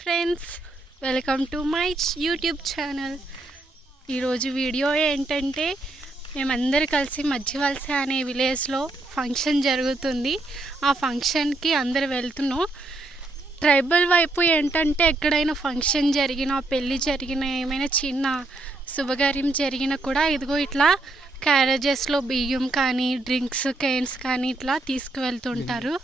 Friends welcome to my YouTube channel ఈరోజు video ఏంటంటే మేమందరు కలిసి మధ్యవలస అనే విలేజ్లో ఫంక్షన్ జరుగుతుంది. ఆ ఫంక్షన్కి అందరు వెళ్తున్నాం. ట్రైబల్ వైపు ఏంటంటే ఎక్కడైనా ఫంక్షన్ జరిగినా పెళ్ళి జరిగినా ఏమైనా చిన్న శుభకార్యం జరిగినా కూడా ఇదిగో ఇట్లా క్యారేజెస్లో బియ్యం కానీ డ్రింక్స్ కేన్స్ కానీ ఇట్లా తీసుకువెళ్తుంటారు.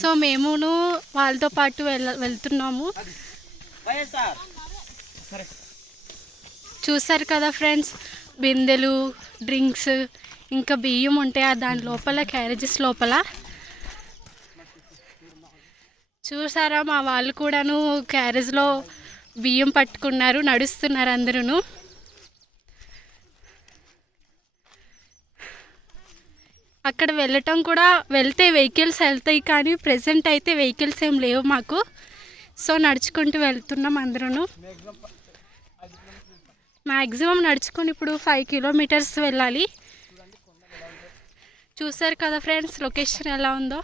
సో మేమును వాళ్ళతో పాటు వెళ్ళ వెళ్తున్నాము. చూసారు కదా ఫ్రెండ్స్ బిందెలు డ్రింక్స్ ఇంకా బియ్యం ఉంటాయి ఆ దాని లోపల క్యారేజెస్ లోపల. చూసారా మా వాళ్ళు కూడాను క్యారేజ్లో బియ్యం పట్టుకున్నారు నడుస్తున్నారు అందరూ అక్కడ వెళ్ళటం కూడా వెళ్తే వెహికల్స్ వెళ్తాయి కానీ ప్రజెంట్ అయితే వెహికల్స్ ఏం లేవు మాకు. సో నడుచుకుంటూ వెళ్తున్నాం అందరూ మ్యాక్సిమం నడుచుకొని ఇప్పుడు ఫైవ్ కిలోమీటర్స్ వెళ్ళాలి. చూసారు కదా ఫ్రెండ్స్ లొకేషన్ ఎలా ఉందో?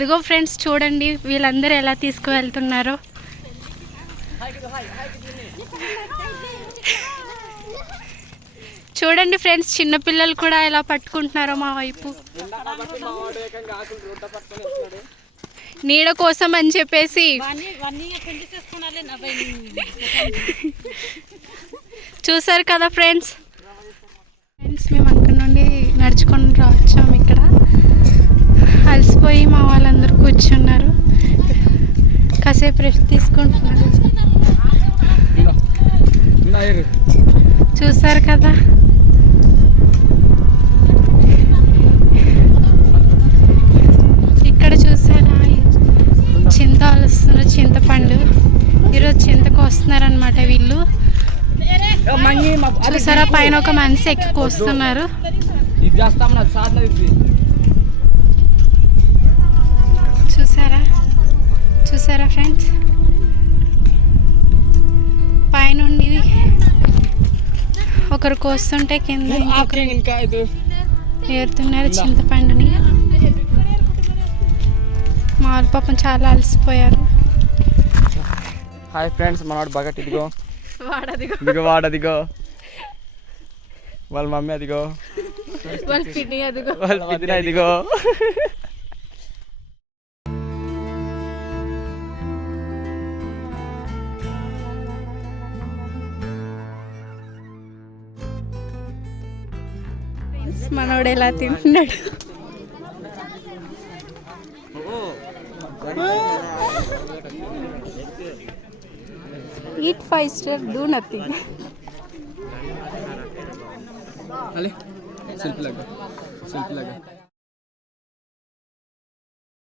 ఇదిగో ఫ్రెండ్స్ చూడండి వీళ్ళందరూ ఎలా తీసుకువెళ్తున్నారో. చూడండి ఫ్రెండ్స్ చిన్నపిల్లలు కూడా ఎలా పట్టుకుంటున్నారో మా వైపు. నీడ కోసం అని చెప్పేసి. చూసారు కదా ఫ్రెండ్స్? ఫ్రెండ్స్ మేము అక్కడ నుండి నడుచుకొని వచ్చాము పోయి మా వాళ్ళందరూ కూర్చున్నారు. కాసేపు రెస్ట్ తీసుకుంటున్నారు చూసారు కదా? ఇక్కడ చూసారా? చింత వస్తున్నారు చింతపండు. ఈరోజు చింతకు వస్తున్నారనమాట వీళ్ళు. చూసారా? పైన ఒక మనిషి ఎక్కి కోస్తున్నారు. చూసారా ఫ్రెండ్స్? పైనుండి ఒకరు కోస్తుంటే కింద ఏరుతున్నారు చింతపండుని. మా వాళ్ళు పాపం చాలా అలసిపోయారు. హాయ్ ఫ్రెండ్స్ మనవాడు బగట్ ఇదిగో. వాడదిగో. ఇదిగో వాడు అదిగో వాళ్ళ మమ్మీ అదిగో. వాళ్ళ పిన్ని అదిగో. వాళ్ళ వదిన ఇదిగో. ఫ్రెండ్స్ మనోడు ఎలా తింటున్నాడు eat five star do nothing అలే సెల్ఫీ లాగా సెల్ఫీ లాగా